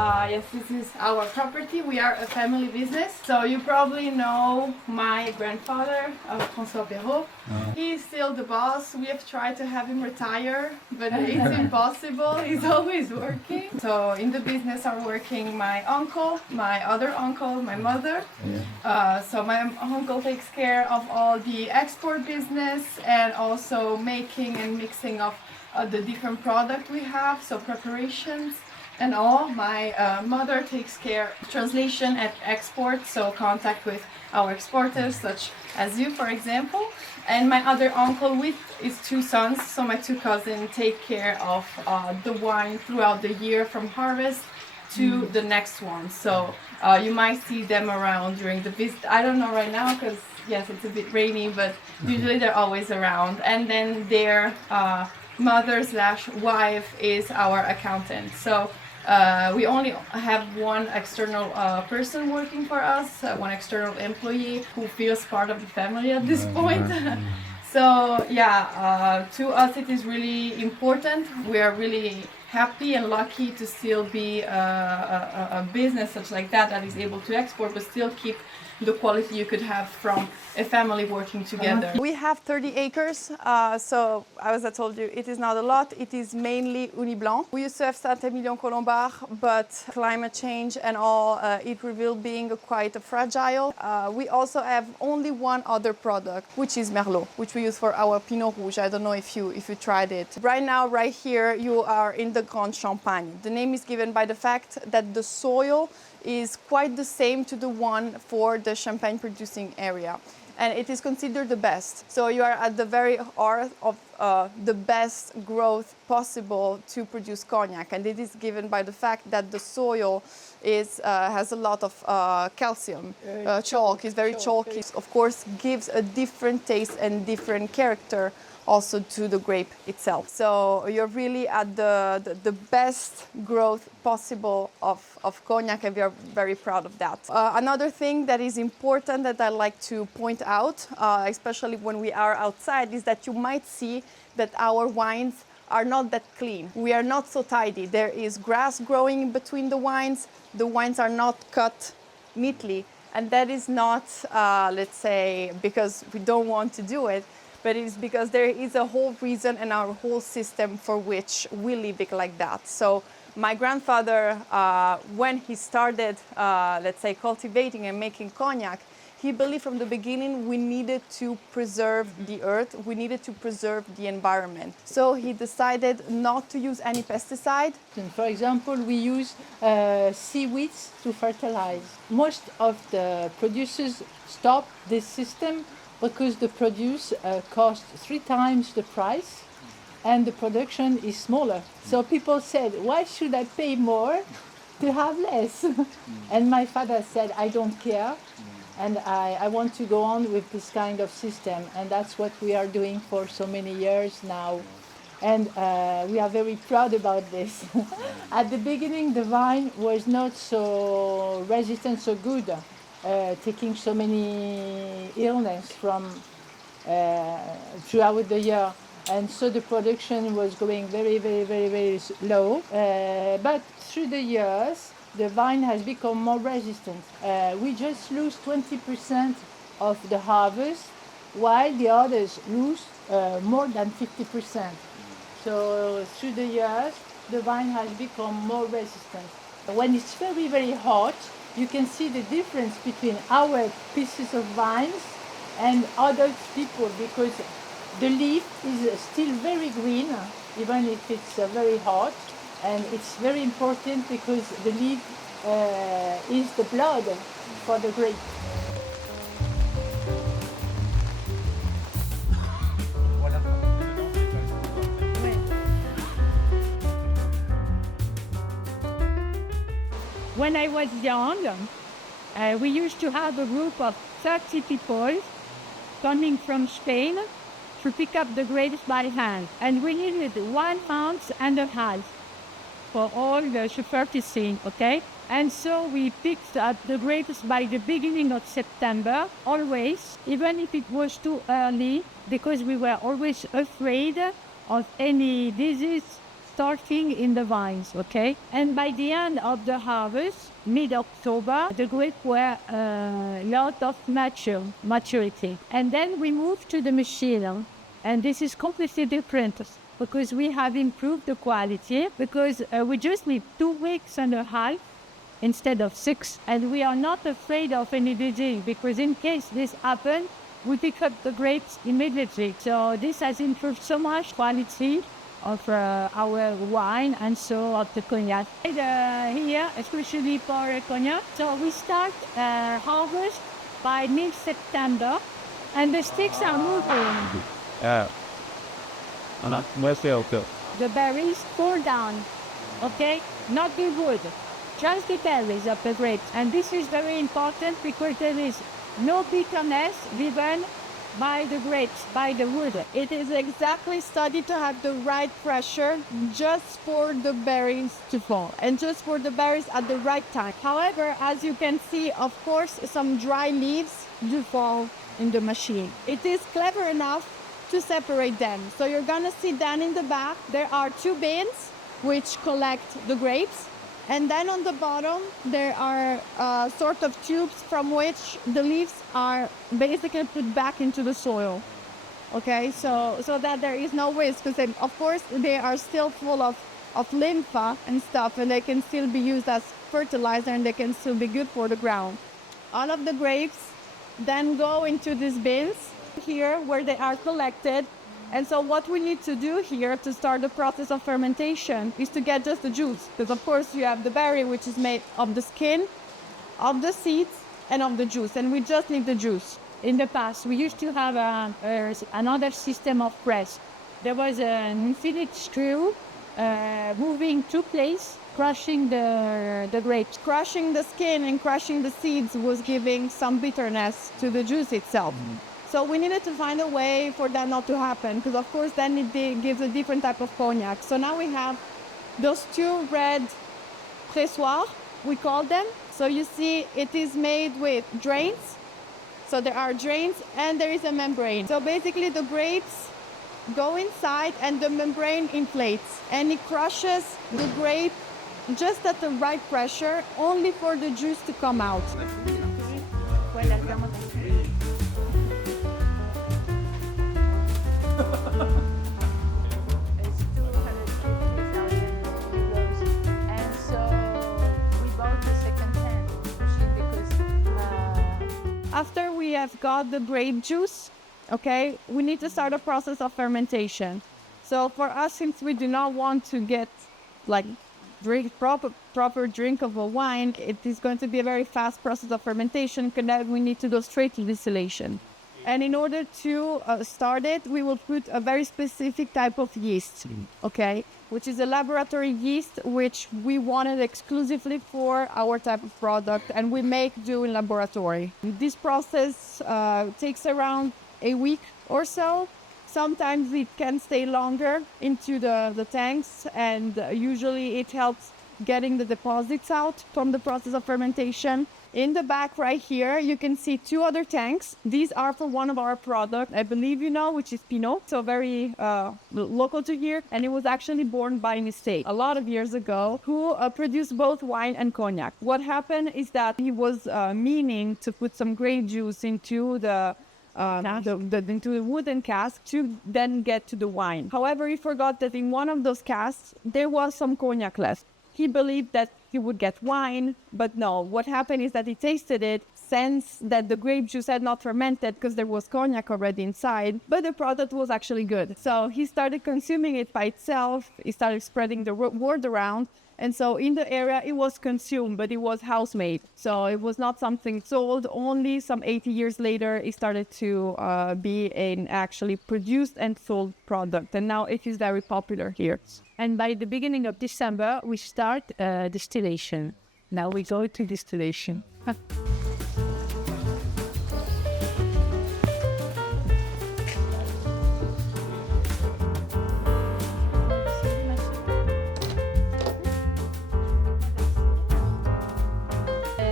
Yes, this is our property. We are a family business. So you probably know my grandfather, Francois Peyrot. He's still the boss. We have tried to have him retire, but it's impossible. He's always working. So in the business are working my uncle, my other uncle, my mother. So my uncle takes care of all the export business and also making and mixing of the different product we have, so preparations and all. My mother takes care of translation and export, so contact with our exporters such as you, for example. And my other uncle with his two sons, so my two cousins, take care of the wine throughout the year from harvest to the next one. So you might see them around during the visit. I don't know right now because yes, it's a bit rainy, but usually they're always around. And then their mother/wife is our accountant. So we only have one external person working for us, one external employee who feels part of the family at this point. So yeah, to us it is really important. We are really happy and lucky to still be a business such like that is able to export but still keep the quality you could have from a family working together. We have 30 acres, so as I told you, it is not a lot. It is mainly Uni Blanc. We used to have Saint-Emilion-Colombard, but climate change and all, it revealed being quite fragile. We also have only one other product, which is Merlot, which we use for our Pinot Rouge. I don't know if you tried it. Right now, right here, you are in the Grand Champagne. The name is given by the fact that the soil is quite the same to the one for the champagne producing area, and it is considered the best. So you are at the very heart of the best growth possible to produce cognac, and it is given by the fact that the soil has a lot of calcium. Chalk is very chalky. Of course, gives a different taste and different character also to the grape itself. So you're really at the best growth possible of cognac, and we are very proud of that. Another thing that is important that I like to point out, especially when we are outside, is that you might see that our wines are not that clean. We are not so tidy. There is grass growing in between the wines. The wines are not cut neatly, and that is not, let's say, because we don't want to do it, but it is because there is a whole reason and our whole system for which we live it like that. So my grandfather, when he started, let's say, cultivating and making cognac, he believed from the beginning we needed to preserve the earth, we needed to preserve the environment. So he decided not to use any pesticide. For example, we use seaweeds to fertilize. Most of the producers stop this system because the produce costs 3 times the price and the production is smaller. So people said, why should I pay more to have less? And my father said, I don't care, and I want to go on with this kind of system, and that's what we are doing for so many years now. And we are very proud about this. At the beginning, the vine was not so resistant, so good, taking so many illness from throughout the year. And so the production was going very low. But through the years, the vine has become more resistant. We just lose 20% of the harvest, while the others lose more than 50%. So through the years, the vine has become more resistant. When it's very hot, you can see the difference between our pieces of vines and other people, because the leaf is still very green, even if it's very hot. And it's very important because the leaf is the blood for the grape. When I was young, we used to have a group of 30 people coming from Spain to pick up the grapes by hand. And we needed 1.5 ounces for all the superficie, okay? And so we picked up the grapes by the beginning of September, always, even if it was too early, because we were always afraid of any disease starting in the vines, okay? And by the end of the harvest, mid-October, the grapes were a lot of maturity. And then we moved to the machine, and this is completely different because we have improved the quality, because we just need 2 weeks and a half instead of 6. And we are not afraid of any disease, because in case this happens, we pick up the grapes immediately. So this has improved so much quality of our wine and so of the cognac. Here, especially for cognac, so we start harvest by mid-September, and the sticks are moving. The berries fall down, okay? Not the wood, just the berries of the grapes. And this is very important because there is no bitterness driven by the grapes, by the wood. It is exactly studied to have the right pressure just for the berries to fall and just for the berries at the right time. However, as you can see, of course, some dry leaves do fall in the machine. It is clever enough to separate them. So you're gonna see down in the back, there are 2 bins which collect the grapes. And then on the bottom, there are sort of tubes from which the leaves are basically put back into the soil. Okay, so that there is no waste, because of course they are still full of lymph and stuff, and they can still be used as fertilizer, and they can still be good for the ground. All of the grapes then go into these bins here where they are collected. And so what we need to do here to start the process of fermentation is to get just the juice. Because of course you have the berry, which is made of the skin, of the seeds, and of the juice. And we just need the juice. In the past, we used to have another system of press. There was an infinite screw moving 2 places, crushing the grapes. Crushing the skin and crushing the seeds was giving some bitterness to the juice itself. So we needed to find a way for that not to happen, because of course then it gives a different type of cognac. So now we have those 2 red pressoirs, we call them. So you see it is made with drains. So there are drains and there is a membrane. So basically the grapes go inside and the membrane inflates, and it crushes the grape just at the right pressure, only for the juice to come out. And so we bought the second-hand machine because After we have got the grape juice, okay, we need to start a process of fermentation. So for us, since we do not want to get like proper drink of a wine, it is going to be a very fast process of fermentation, because then we need to go straight to distillation. And in order to start it, we will put a very specific type of yeast, okay, which is a laboratory yeast, which we wanted exclusively for our type of product, and we make do in laboratory. This process takes around a week or so. Sometimes it can stay longer into the tanks, and usually it helps getting the deposits out from the process of fermentation. In the back right here, you can see 2 other tanks. These are for one of our products, I believe you know, which is Pinot, so very local to here. And it was actually born by an estate a lot of years ago, who produced both wine and cognac. What happened is that he was meaning to put some grape juice into the wooden cask to then get to the wine. However, he forgot that in one of those casks, there was some cognac left. He believed that he would get wine, but no. What happened is that he tasted it, sensed that the grape juice had not fermented because there was cognac already inside, but the product was actually good. So he started consuming it by itself. He started spreading the word around. And so in the area, it was consumed, but it was house-made. So it was not something sold. Only some 80 years later, it started to be an actually produced and sold product. And now it is very popular here. And by the beginning of December, we start distillation. Now we go to distillation.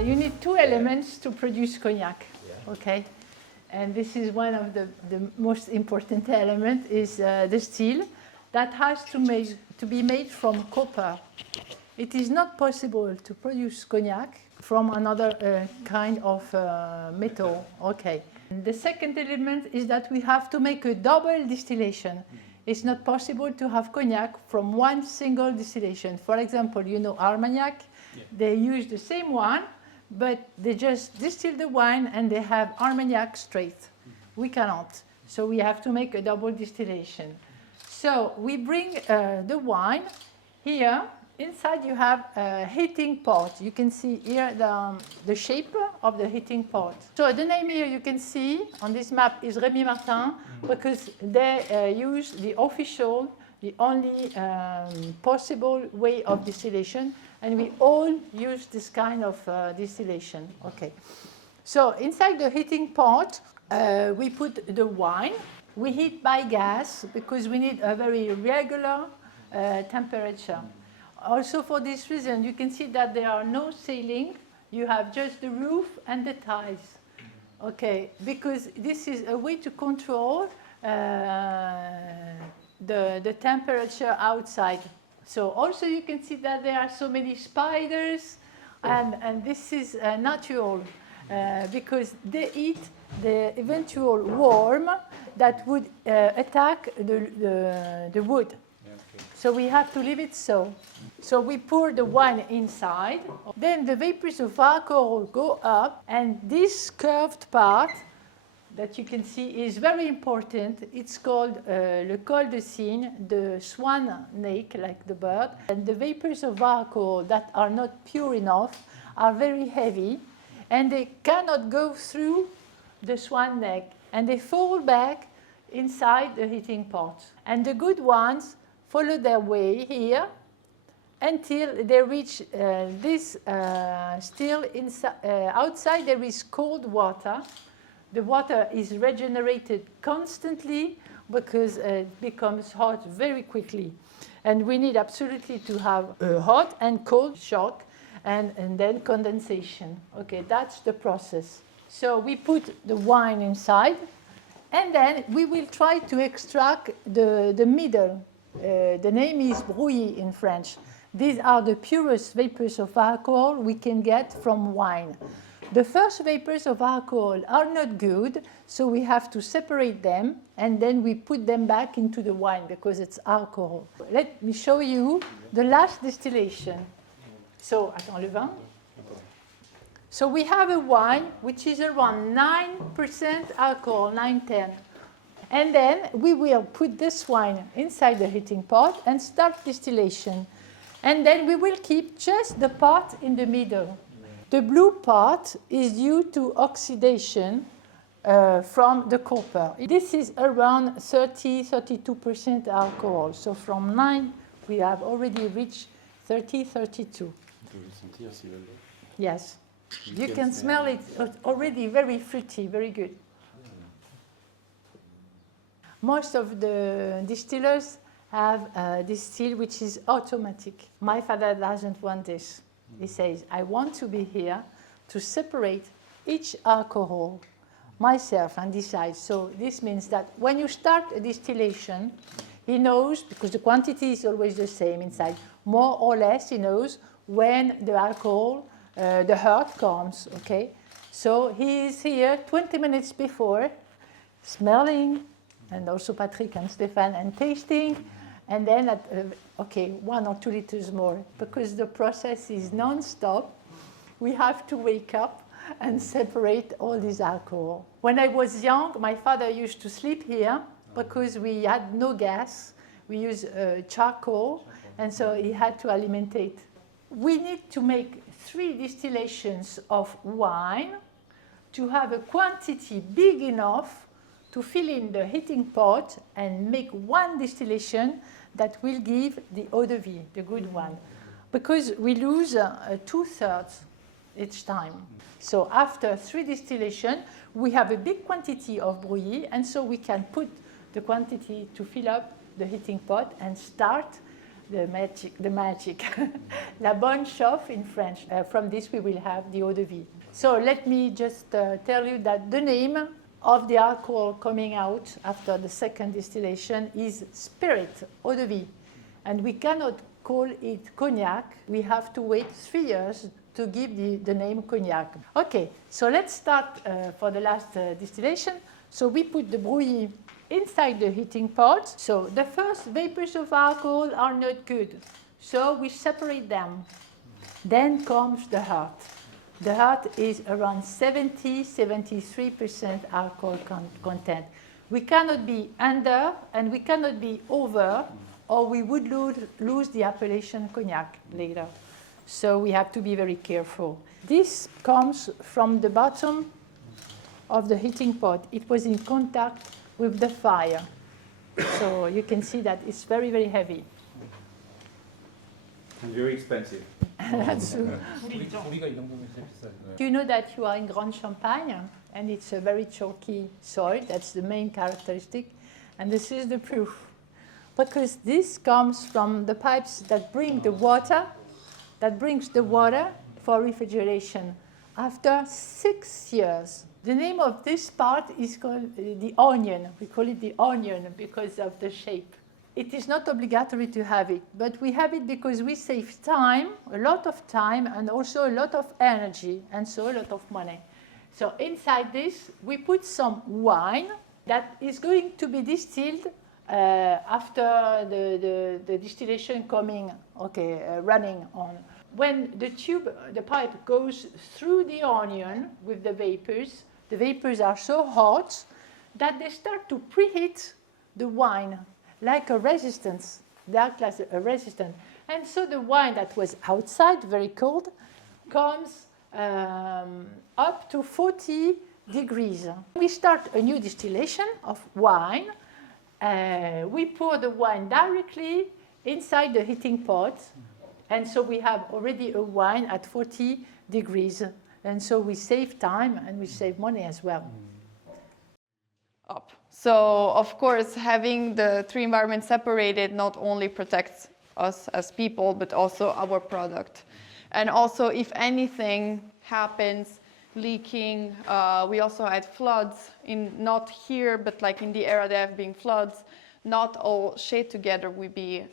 You need 2 elements to produce cognac, okay? And this is one of the most important elements, is the still. That has to be made from copper. It is not possible to produce cognac from another kind of metal. Okay. And the second element is that we have to make a double distillation. It's not possible to have cognac from one single distillation. For example, you know Armagnac, they use the same one, but they just distill the wine and they have Armagnac straight. We cannot. So we have to make a double distillation. So we bring the wine here. Inside you have a heating pot. You can see here the shape of the heating pot. So the name here you can see on this map is Rémy Martin because they use the official, the only possible way of distillation, and we all use this kind of distillation. Okay. So inside the heating pot, we put the wine. We heat by gas because we need a very regular temperature. Also for this reason, you can see that there are no ceiling. You have just the roof and the tiles. Okay, because this is a way to control the temperature outside. So also you can see that there are so many spiders, and this is natural because they eat the eventual worm that would attack the wood. So we have to leave it so. So we pour the wine inside. Then the vapors of alcohol go up, and this curved part that you can see is very important. It's called le col de cygne, the swan neck, like the bird. And the vapors of alcohol that are not pure enough are very heavy, and they cannot go through the swan neck, and they fall back inside the heating pot. And the good ones follow their way here until they reach this still outside there is cold water. The water is regenerated constantly because it becomes hot very quickly. And we need absolutely to have a hot and cold shock and then condensation. Okay, that's the process. So we put the wine inside, and then we will try to extract the middle. The name is brouillis in French. These are the purest vapors of alcohol we can get from wine. The first vapors of alcohol are not good, so we have to separate them, and then we put them back into the wine because it's alcohol. Let me show you the last distillation. So, attends, le vin. So we have a wine which is around 9% alcohol, 9-10. And then we will put this wine inside the heating pot and start distillation. And then we will keep just the pot in the middle. The blue part is due to oxidation from the copper. This is around 30-32% alcohol. So from 9, we have already reached 30-32. Yes. You can smell it already very fruity, very good. Most of the distillers have this still which is automatic. My father doesn't want this. He says, I want to be here to separate each alcohol myself and decide. So this means that when you start a distillation, he knows, because the quantity is always the same inside, more or less he knows when the alcohol, the heart comes, okay? So he is here 20 minutes before, smelling, and also Patrick and Stéphane, and tasting, and then at, 1 or 2 liters more. Because the process is non-stop, we have to wake up and separate all this alcohol. When I was young, my father used to sleep here because we had no gas. We used charcoal, and so he had to alimentate. We need to make 3 distillations of wine to have a quantity big enough to fill in the heating pot and make 1 distillation that will give the eau de vie, the good one. Because we lose 2/3 each time. So after 3 distillation, we have a big quantity of brouillis, and so we can put the quantity to fill up the heating pot and start the magic. La bonne chauffe in French. From this we will have the eau de vie. So let me just tell you that the name of the alcohol coming out after the second distillation is spirit, eau de vie. and we cannot call it cognac. We have to wait 3 years to give the name cognac. Okay, so let's start for the last distillation. So we put the brouillis inside the heating pot. So the first vapors of alcohol are not good, so we separate them. Then comes the heart. The heart is around 70-73% alcohol content. We cannot be under and we cannot be over, or we would lose the appellation cognac later. So we have to be very careful. This comes from the bottom of the heating pot. It was in contact with the fire. So you can see that it's very, very heavy. And very expensive. That's true. You know that you are in Grande Champagne, and it's a very chalky soil. That's the main characteristic. And this is the proof. Because this comes from the pipes that bring the water, for refrigeration. After 6 years, the name of this part is called the onion. We call it the onion because of the shape. It is not obligatory to have it, but we have it because we save time, a lot of time, and also a lot of energy, and so a lot of money. So inside this, we put some wine that is going to be distilled after the distillation running on. When the pipe goes through the onion with the vapors are so hot that they start to preheat the wine like a resistance. They act like a resistance. And so the wine that was outside, very cold, comes up to 40 degrees. We start a new distillation of wine. We pour the wine directly inside the heating pot. And so we have already a wine at 40 degrees. And so we save time and we save money as well. Up. So, of course, having the three environments separated not only protects us as people, but also our product. And also, if anything happens, leaking, we also had floods, not here, but like in the area there have been floods, not all shade together will be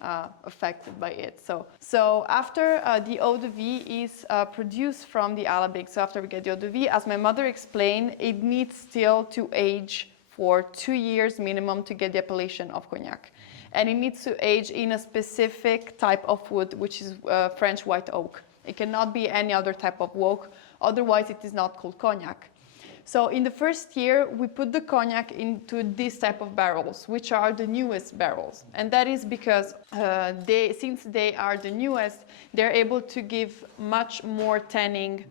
affected by it. So after the eau de vie is produced from the Arabic, so after we get the eau de vie, as my mother explained, it needs still to age for 2 years minimum to get the appellation of cognac. And it needs to age in a specific type of wood, which is French white oak. It cannot be any other type of oak, otherwise it is not called cognac. So in the first year, we put the cognac into this type of barrels, which are the newest barrels. And that is because since they are the newest, they're able to give much more tanning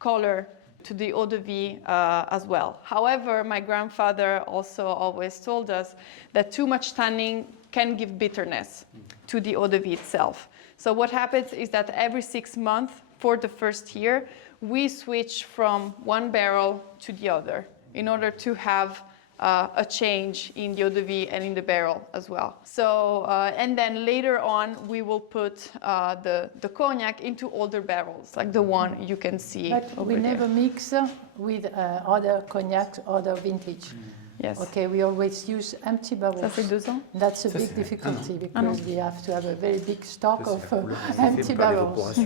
color to the eau de vie as well. However, my grandfather also always told us that too much tanning can give bitterness to the eau de vie itself. So what happens is that every 6 months for the first year, we switch from one barrel to the other in order to have a change in the eau de vie and in the barrel as well. So, and then later on, we will put the cognac into older barrels, like the one you can see. But we never mix with other cognacs, other vintage. Yes. Okay, we always use empty barrels. Ça fait 2 ans. That's a big difficulty because we have to have a very big stock of empty barrels.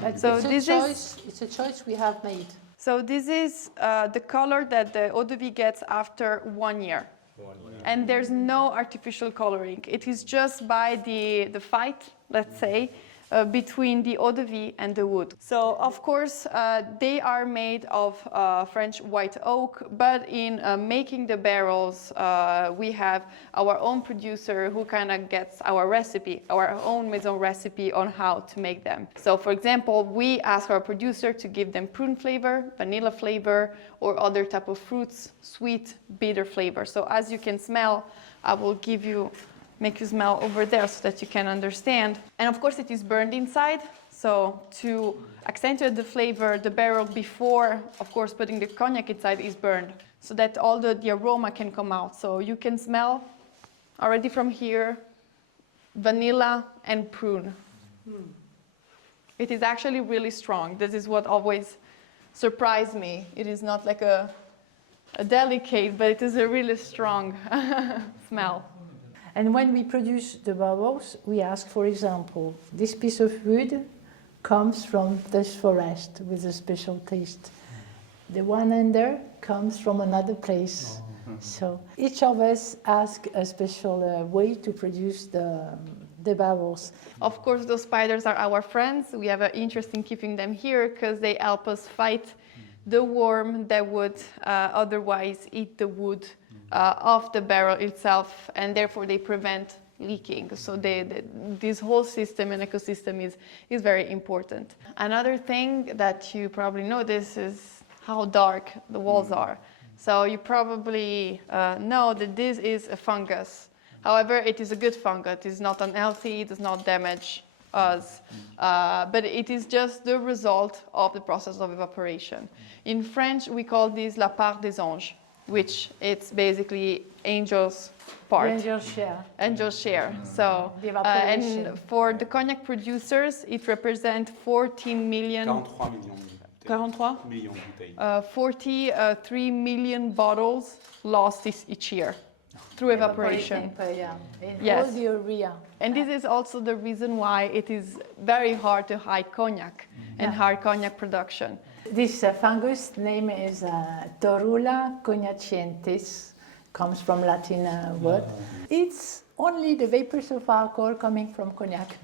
But So it's a choice we have made. So this is the color that the eau de vie gets after 1 year. And there's no artificial coloring. It is just by the fight, let's say, between the eau de vie and the wood. So, of course, they are made of French white oak, but in making the barrels, we have our own producer who kind of gets our recipe, our own maison recipe on how to make them. So, for example, we ask our producer to give them prune flavor, vanilla flavor, or other type of fruits, sweet, bitter flavor. So, as you can smell, I will make you smell over there so that you can understand. And of course it is burned inside, so to accentuate the flavor, the barrel before, of course, putting the cognac inside is burned, so that all the aroma can come out. So you can smell already from here, vanilla and prune. It is actually really strong. This is what always surprised me. It is not like a delicate, but it is a really strong smell. And when we produce the bubbles, we ask, for example, this piece of wood comes from this forest with a special taste. The one under comes from another place. So each of us asks a special way to produce the bubbles. Of course, those spiders are our friends. We have an interest in keeping them here because they help us fight the worm that would otherwise eat the wood of the barrel itself, and therefore they prevent leaking. So this whole system and ecosystem is very important. Another thing that you probably notice is how dark the walls are. So you probably know that this is a fungus. However, it is a good fungus. It is not unhealthy, it does not damage us, but it is just the result of the process of evaporation. In French, we call this la part des anges, which it's basically angel's part. Angel's share. Angel's share. So, The evaporation. and for the cognac producers, it represents 14 million. 43 millions de bouteilles. 43? Millions de bouteilles. 43 million bottles lost each year through evaporation. In Yes. all the area. And this is also the reason why it is very hard to hide cognac and hard cognac production. This fungus name is Torula cognaciensis, comes from Latin word. It's only the vapors of alcohol coming from cognac.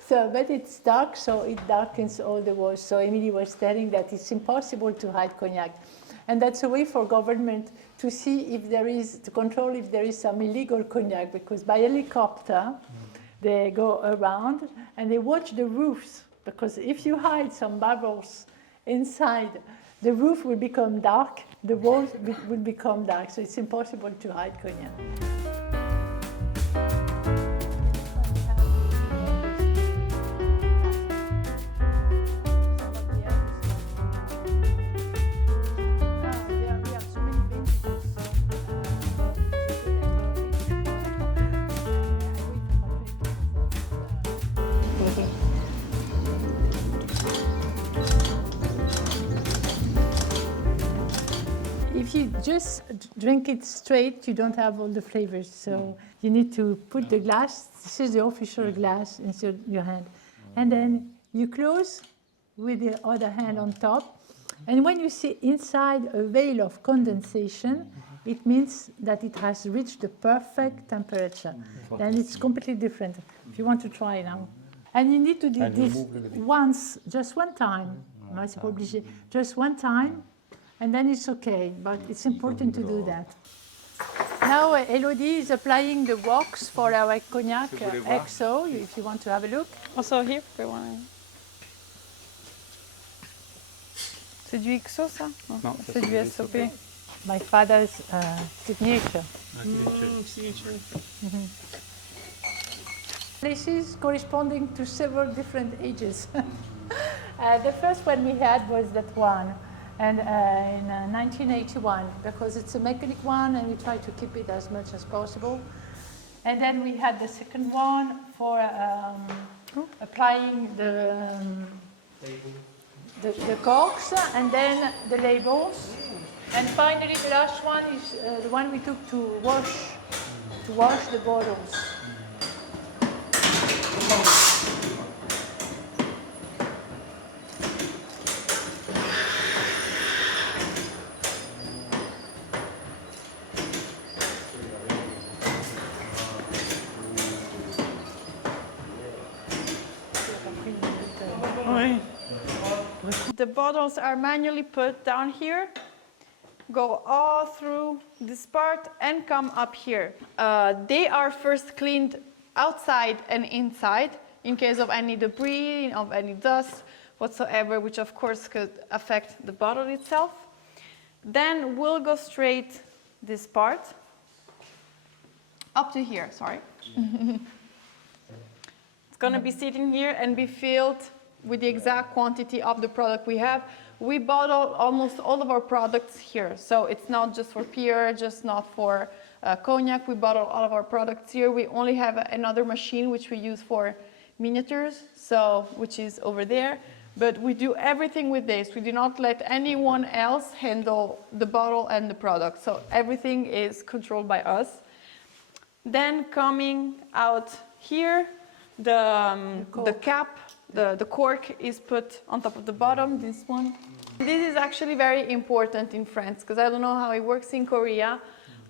So, but it's dark, so it darkens all the walls. So Emily was telling that it's impossible to hide cognac. And that's a way for government to see if there is, to control if there is some illegal cognac, because by helicopter, they go around and they watch the roofs, because if you hide some bubbles inside, the roof will become dark, the walls will become dark, so it's impossible to hide cognac. If you just drink it straight, you don't have all the flavors. So you need to put the glass, this is the official glass, into your hand. And then you close with the other hand on top. And when you see inside a veil of condensation, it means that it has reached the perfect temperature. Then it's completely different. If you want to try now. And you need to do this once, just one time. C'est pas obligé. Just one time. And then it's okay, but it's important to do that. Now Elodie is applying the wax for our cognac XO, if you want to have a look. Also here, c'est du XO ça? Non, C'est du SOP. My father's signature. Places corresponding to several different ages. The first one we had was that one. And in 1981, because it's a mechanic one and we try to keep it as much as possible. And then we had the second one for applying the corks and then the labels. And finally the last one is the one we took to wash the bottles. The bottles are manually put down here, go all through this part and come up here. They are first cleaned outside and inside in case of any debris, of any dust whatsoever, which of course could affect the bottle itself. Then we'll go straight this part up to here, sorry. It's gonna be sitting here and be filled with the exact quantity of the product we have. We bottle almost all of our products here. So it's not just for beer, just not for cognac. We bottle all of our products here. We only have another machine which we use for miniatures, so which is over there. But we do everything with this. We do not let anyone else handle the bottle and the product. So everything is controlled by us. Then coming out here, the cap, the cork is put on top of the bottom, this one. This is actually very important in France, because I don't know how it works in Korea,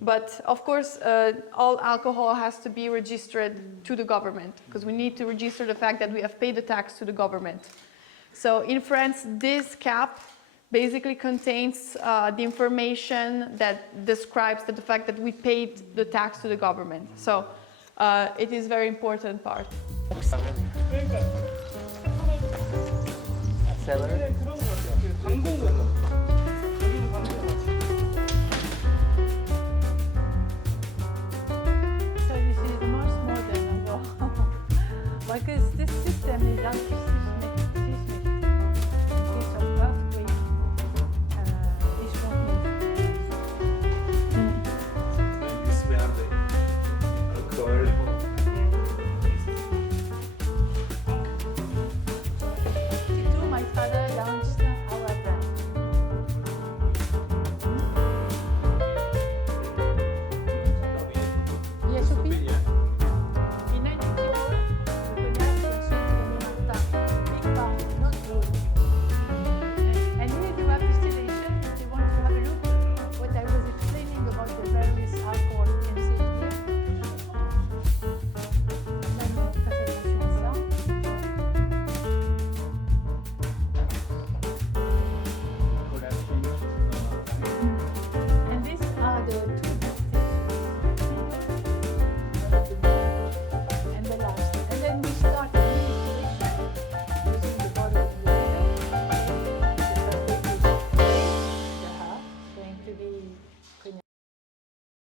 but of course all alcohol has to be registered to the government, because we need to register the fact that we have paid the tax to the government. So in France, this cap basically contains the information that describes the fact that we paid the tax to the government. So it is a very important part. 셀러?